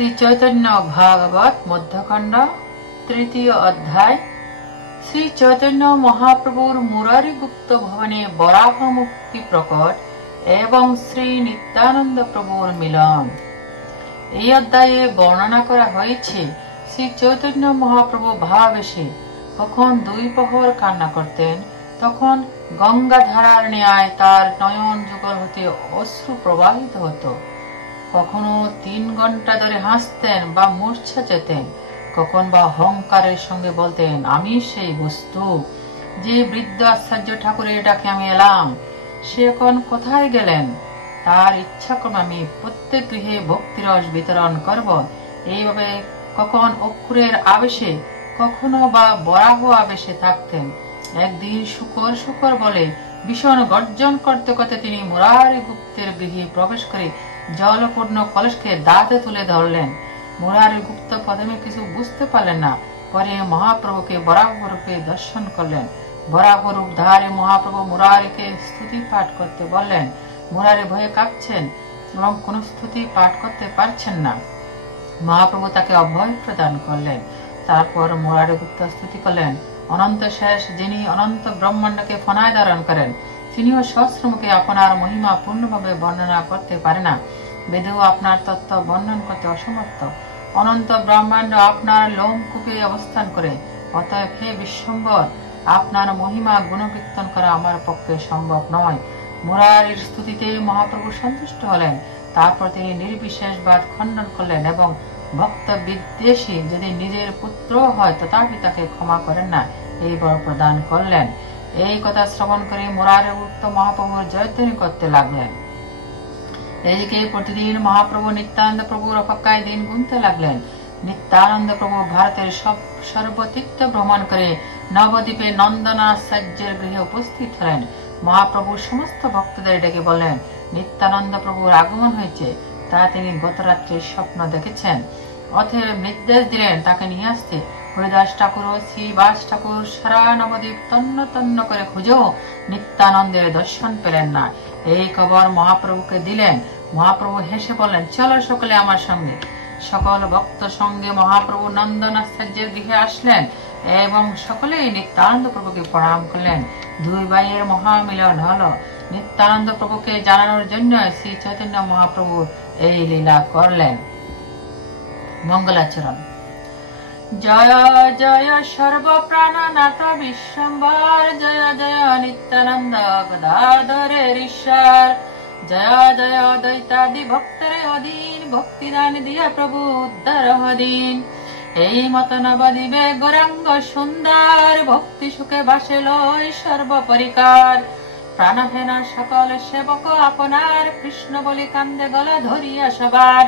শ্রী চৈতন্য ভাগবত মধ্যখণ্ড তৃতীয় অধ্যায়। শ্রী চৈতন্য মহাপ্রভুর মুরারিগুপ্ত ভবনে বরাহ মুক্তি প্রকট এবং শ্রী নিত্যানন্দ প্রভুর মিলন। এই অধ্যায়ে বর্ণনা করা হয়েছে শ্রী চৈতন্য মহাপ্রভু ভাবাবেশে কখন দুই প্রহর কান্না করতেন, তখন গঙ্গা ধারার ন্যায় তার নয়ন যুগল হতে অশ্রু প্রবাহিত হতো। কখনো 3 ঘন্টা ধরে হাসতেন বা মূর্ছা যেতেন, কখন বা অহংকারের সঙ্গে বলতেন, আমি সেই বস্তু, যে বৃদ্ধ আচার্য ঠাকুরের ডাকে আমি এলাম, সে এখন কোথায় গেলেন? তার ইচ্ছাক্রমে আমি প্রত্যেক গৃহে ভক্তিরস বিতরণ করব। এইভাবে কখন অক্ষুরের আবেশে, কখনো বা বরাহ আবেশে থাকতেন। একদিন শুকর শুকর বলে ভীষণ গর্জন করতে করতে তিনি মুরারিগুপ্তের গৃহে প্রবেশ করে জলপূর্ণ কলসকে দাঁতে তুলে ধরলেন। মুরারিগুপ্ত প্রথমে কিছু বুঝতে পারলেন না, পরে মহাপ্রভুকে বরাহ রূপে দর্শন করলেন। বরাহ রূপ ধারে মহাপ্রভু মুরারিকে স্তুতি পাঠ করতে বললেন। মুরারি ভয়ে কাঁপছেন এবং কোন স্তুতি পাঠ করতে পারছেন না। মহাপ্রভু তাকে অভয় প্রদান করলেন। তারপর মুরারিগুপ্ত স্তুতি করলেন, অনন্ত শেষ, যিনি অনন্ত ব্রহ্মাণ্ডকে ফনায় ধারণ করেন, তিনিও সহস্রমুখে আপনার মহিমা পূর্ণভাবে বর্ণনা করতে পারে না। বেদেও আপনার তত্ত্ব বর্ণন করতে অসমর্থ। অনন্ত ব্রহ্মাণ্ড আপনার লোমকূপে অবস্থান করে। অতএব হে বিশ্বম্বর, আপনার মহিমা গুণকীর্তন করা আমার পক্ষে সম্ভব নয়। মুরারির স্তুতিতে মহাপ্রভু সন্তুষ্ট হলেন। তারপর তিনি নির্বিশেষবাদ খণ্ডন করলেন এবং ভক্ত বিদ্বেষী যদি নিজের পুত্র হয় তথাপি তাকে ক্ষমা করেন না, এই বর প্রদান করলেন। এই কথা শ্রবণ করে মুরারিগুপ্ত মহাপ্রভুর জয়ধ্বনি করতে লাগলেন। এদিকে প্রতিদিন মহাপ্রভু নিত্যানন্দ প্রভুর অপেক্ষায় দিন গুনতে লাগলেন। নিত্যানন্দ প্রভু ভারতের সর্বতীর্থ ভ্রমণ করে নবদ্বীপে নন্দনাচার্যের গৃহে উপস্থিত হলেন। মহাপ্রভু সমস্ত ভক্তদের ডেকে বললেন, নিত্যানন্দ প্রভুর আগমন হয়েছে, তা তিনি গতরাত্রে স্বপ্ন দেখেছেন। অতএব নির্দেশ দিলেন তাকে নিয়ে আসতে। হরিদাস ঠাকুর ও শ্রীবাস ঠাকুর সারা নবদ্বীপ তন্ন তন্ন করে খুঁজেও নিত্যানন্দের দর্শন পেলেন না। এই খবর মহাপ্রভুকে দিলেন। মহাপ্রভু হেসে বললেন, চলো সকলে আমার সঙ্গে। সকল ভক্ত সঙ্গে মহাপ্রভু নন্দনাচার্যের গৃহে আসলেন এবং সকলেই নিত্যানন্দ প্রভুকে প্রণাম করলেন। দুই ভাইয়ের মহামিলন হলো। নিত্যানন্দ প্রভুকে জানানোর জন্য শ্রী চৈতন্য মহাপ্রভু এই লীলা করলেন। মঙ্গলাচরণ। জয় জয় সর্বপ্রাণনাথ বিশ্বম্বর, জয় জয় নিত্যানন্দ গদাধরের ঈশ্বর, জয় জয় দ্বৈতাদি ভক্তের অধীন, ভক্তিদান দিয়া প্রভু উদ্ধার হদিন। এই মত নবদ্বীপে গৌরাঙ্গ সুন্দর, ভক্তি সুখে বাসে লয় সর্বপরিকার। প্রাণহেনা সকল সেবক আপনার, কৃষ্ণ বলি কান্দে গলা ধরিয়া সবার।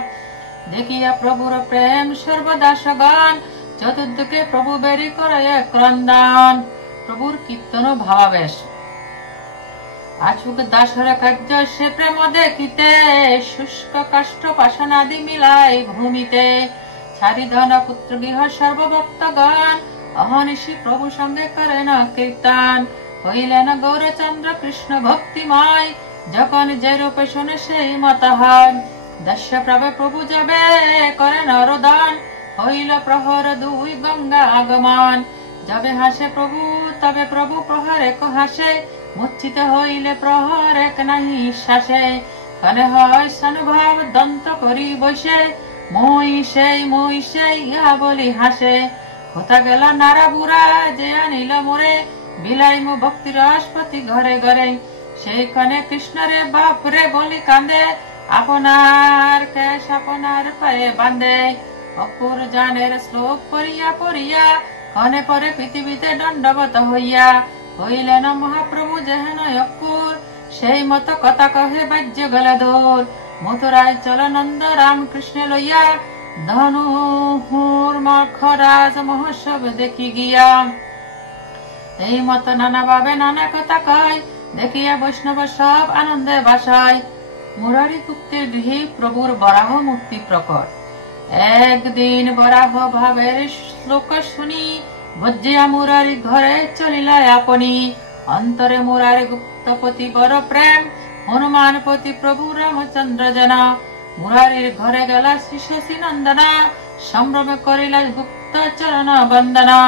দেখিয়া প্রভুর প্রেম সর্বদা সগান, চতুর্দিকে প্রভু বেরি করে ক্রন্দন। প্রভুর কীর্তন ভাবাবেশ। আছুক দাসর কার্য সে প্রেম দেখিতে, শুষ্ক কাষ্ঠ পাষাণাদি মিলাই ভূমিতে। ছাড়ি ধন পুত্র গৃহ সর্বভক্তগণ, অহনিশি প্রভু সঙ্গে করেন কীর্তন। হইলেন গৌরচন্দ্র কৃষ্ণ ভক্তিময়, যখন যে রূপে শোনে সেই মত হয়। দস্য প্রভে প্রভু যাবে করেন রোদন, হইল প্রহর 2 গঙ্গা আগমন। যবে হাসে প্রভু তবে প্রভু প্রহর এক হাসে, মূর্ছিত হইলে প্রহর এক নাহি শ্বাসে। কনে হয় সানুভাব দন্ত করি বসে, মই সেই ইহা বলি হাসে। কোথা গেল নারা বুড়া যে আনিল মোরে, বিলাইম ভক্তি রসপতি ঘরে ঘরে। সেইখানে কৃষ্ণরে বাপরে বলি কান্দে, আপনার কেশ আপনার পায়ে বাঁধে। অকুর জানের শ্লোক পড়িয়া পড়িয়া, কনে পরে পৃথিবীতে দণ্ডবত হইয়া। হইলেন মহাপ্রভু যেহেন অকুর, সেই মত কথা কহে বাজ্য গলা দূর। মথুরায় চল নন্দ রামকৃষ্ণ লইয়া, ধনুর মখরাজ মহোৎসব দেখি গিয়া। এই মত নানা ভাবে নানা কথা কয়, দেখিয়া বৈষ্ণব সব আনন্দে বাসায়। মুরারিগুপ্তের গৃহে প্রভুর বরাহ মুক্তি প্রকট। একদিন বরাহ ভাবের শ্লোক শুনি, বজ্জিয়া মুরারি ঘরে চলিলা আপনি। অন্তরে মুরারিগুপ্ত প্রতি বড় প্রেম, হনুমান প্রতি প্রভু রামচন্দ্র জন। মুরারির ঘরে গেলা শ্রী শশী নন্দনা, সম্ভ্রমে করিলা গুপ্ত চরণ বন্দনা।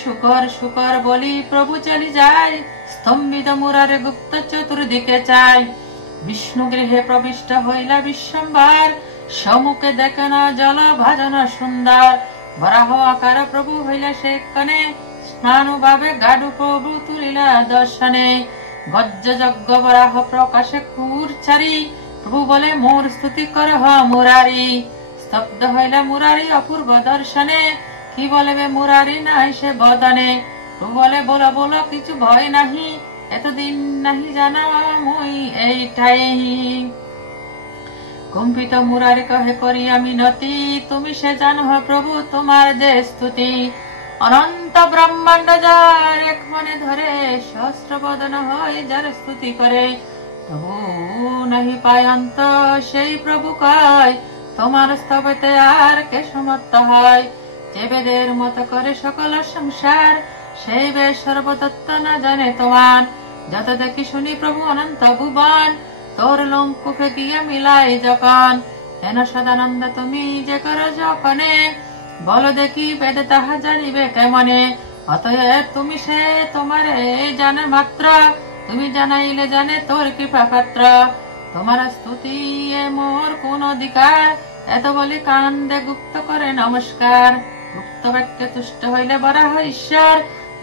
শুকর শুকর বলি প্রভু চলি যায়, স্তম্ভিত মুরারে গুপ্ত চতুর্দিকে চাই। বিষ্ণু গৃহে প্রবিষ্ট হইলা বিশ্বম্বার, সম্মুখে দেখেন জল ভাজন সুন্দর। বরাহ আকার প্রভু হইলা সে কনে, স্নানুভাবে গাডু প্রভু তুলিলা দর্শনে। গজ্জ যজ্ঞ বরাহ প্রকাশে কুরচারি, প্রভু বলে মোর স্তুতি কর হ মুরারি। স্তব্ধ হইলা মুরারি অপূর্ব দর্শনে, কি বলবে মুরারি নাই সে বদনে। প্রভু বলে বলো বলো কিছু ভয় নাহি, এতদিন নাহি জানা মই এইটাই। কম্পিত মুরারি কহে করি আমি নতি, তুমি সে জানো প্রভু তোমার যে স্তুতি। অনন্ত ব্রহ্মাণ্ড যার এক মনে ধরে, সহস্র বদন হয় যার স্তুতি করে। তবু নাহি পায় অন্ত সেই প্রভু কয়, তোমার স্তবতে আর কে সমর্থ হয়। যে বেদের মত করে সকল সংসার, সেই বেদ সর্বতত্ত্ব না জানে তোমার। যত দেখি শুনি প্রভু অনন্ত ভুবন, তোর লোমকূপে গিয়ে মিলাই যখন। হেন সদানন্দ তুমি যে করো যখনে, বলো দেখি বেদে তাহা জানিবে কেমনে। অতএব তুমি সে তোমারে জানে মাত্র, তুমি জানাইলে জানে তোর কৃপা পাত্র। তোমার স্তুতি এ মোর কোন অধিকার, এত বলি কান্দে গুপ্ত করে নমস্কার। গুপ্ত বাক্যে তুষ্ট হইলে বরাহ ঈশ্বর,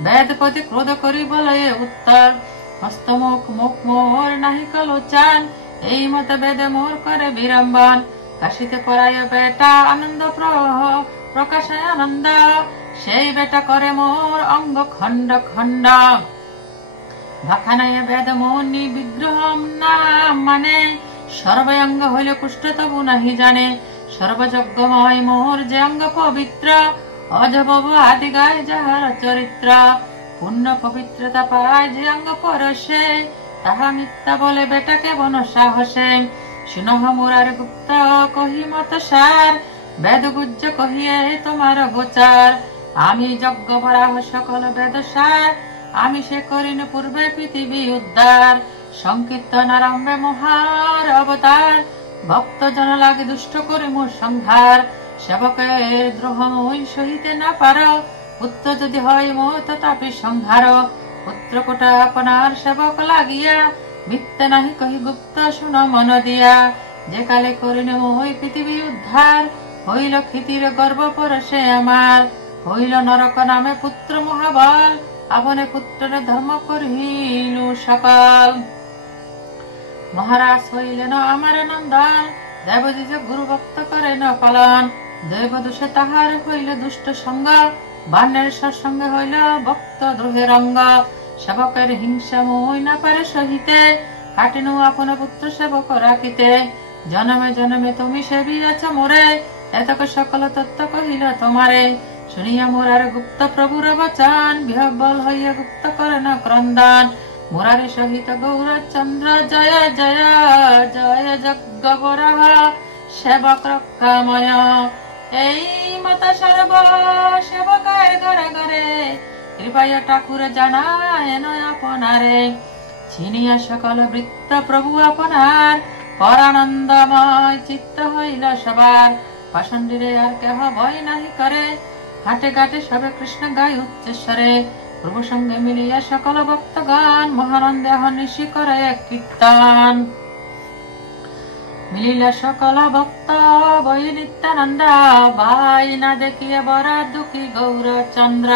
বেদপতি ক্রোধ করি বলে উত্তর। হস্তমুখ মুখ মোর নাহি কলোচান, এই মত বেদে মোর করে বিড়ম্বন। কাশিতে পড়ায় বেটা আনন্দ প্রকাশায় আনন্দ, সেই বেটা করে মোর অঙ্গ খণ্ড খণ্ড। ভাখানায় বেদ মৌনি বিগ্রহ না মানে, সর্বঙ্গ হইলে কুষ্ঠ তবু নাহি জানে। সর্বযজ্ঞময় মোর যে অঙ্গ পবিত্র, অজবব আদি গায় যাহার চরিত্র। পূর্ণ পবিত্রতা পায় যে অঙ্গ পরশে, তাহা মিথ্যা বলে বেটাকে বন সাহসে। শুনহ মুরার গুপ্ত কহি মত সার, বেদ গুজ্জ কহিয়ে তোমার গোচার। আমি যজ্ঞ বরাহ সকল বেদ সার, আমি সে করিনি পূর্বে পৃথিবী উদ্ধার। সংকীর্তন আরম্ভে মহার অবতার, ভক্ত জন লাগে দুষ্ট করে মোর সংহার। সেবকের দ্রোহ মই সহিতে না পার, পুত্র যদি হয় মোর তথাপি সংহার। পুত্র কোটা আপনার সেবক লাগিয়া, মিথ্যা নাহি কহি গুপ্ত শুন মন দিয়া। যে কালে করিনি মই পৃথিবী উদ্ধার, হইল ক্ষিতির গর্ব পরশে আমার। হইল নরক নামে পুত্র মহাবল, আপনে পুত্রের ধর্ম করিল সকল। মহারাজ হইলেন আমার নন্দন, দেবদ্বিজ গুরু ভক্ত করেন পালন। দৈব দোষে তাহার হইল দুষ্ট সঙ্গ, বানের সৎসঙ্গে হইল ভক্ত দ্রোহের অঙ্গ। সেবকের হিংসা মই না পারে সহিতে, কাটিনু আপন পুত্র সেবক রাখিতে। জনমে জনমে তুমি সেবিয়াছ মোরে, এতক সকল তত্ত্ব কহিল তোমারে। শুনিয়া মোরার গুপ্ত প্রভুর বচন, বিহ্বল হইয়া গুপ্ত করেন ক্রন্দন। মুরারি সহিত গৌরচন্দ্র জয় জয় জয় যজ্ঞ বরাহ সেবক রক্ষাময়। এই মত সর্ব সেবকের ঘরে ঘরে, কৃপায় ঠাকুর জানায় নয় আপনারে। ছিনিয়া সকল বৃত্ত প্রভু আপনার, পরানন্দময় চিত্ত হইল সবার। পাষণ্ডীরে আর কেহ ভয় নাহি করে, ঘাটে ঘাটে সবে কৃষ্ণ গায় উচ্চস্বরে। প্রভু সঙ্গে মিলিয়া সকল ভক্তগণ, মহানন্দে হনিশি করে কীর্তন। মিলিলা সকল ভক্ত বই নিত্যানন্দ, ভাই না দেখিয়া বরা দুঃখী গৌরচন্দ্র।